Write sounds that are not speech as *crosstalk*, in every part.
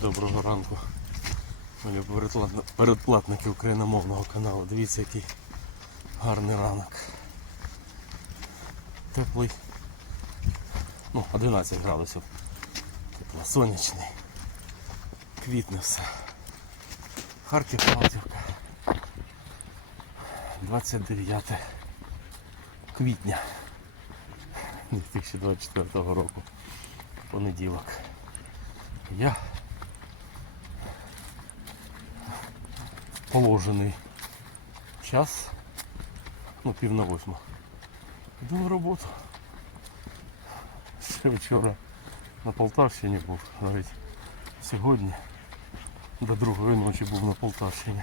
Доброго ранку. Передплатни- передплатники україномовного каналу. Дивіться, який гарний ранок. Теплий. Ну, 11 градусів. Тепло, сонячний. Квітне все. Харків Халтівка. 29 квітня 2024 року. Понеділок. Я положений час, ну пів на восьму. Йду на роботу. Ще вчора на Полтавщині був, навіть сьогодні до другої ночі був на Полтавщині.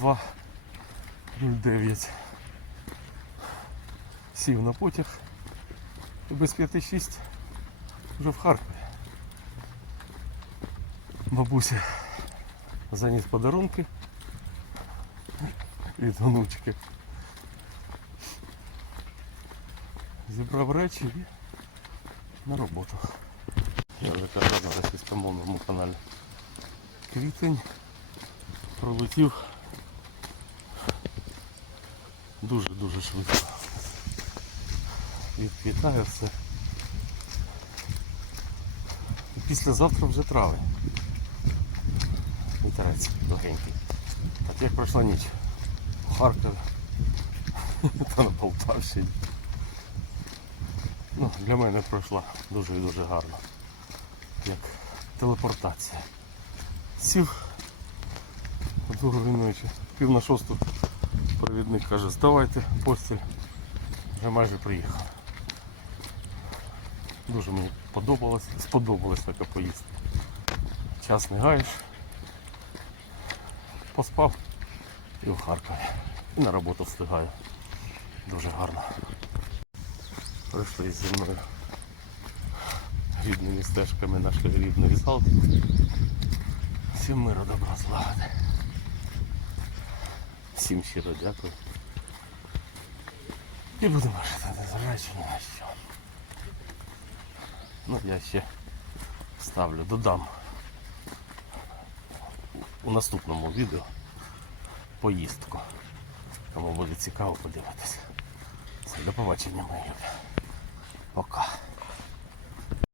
2.09 сів на потяг і без 5-6 вже в Харкові. Бабуся заніс подарунки від внучки. Зібрав речі і на роботу. Я вже казав на російськомовному каналі. Квітень пролетів дуже-дуже швидко. Відквітає все. Післязавтра вже травень. Вітерець легенький. Так як пройшла ніч у Харкові *laughs* та на Полтавщині. Ну, для мене пройшла дуже і дуже гарно. Як телепортація. Сів другої ночі, пів на шосту провідник каже, здавайте постіль. Вже майже приїхав. Дуже мені подобалось, сподобалась така поїздка. Час не гаєш. Поспав і в Харкові. І на роботу встигаю. Дуже гарно. Пройшли зі мною рідними стежками нашої рідної Салки. Всім миру добра злагоди. Всім щиро дякую. І будемо жити незважаючи ні на що. Ну, я ще ставлю, додам у наступному відео поїздку. Кому буде цікаво подивитися. Все, до побачення, мої люди. Пока.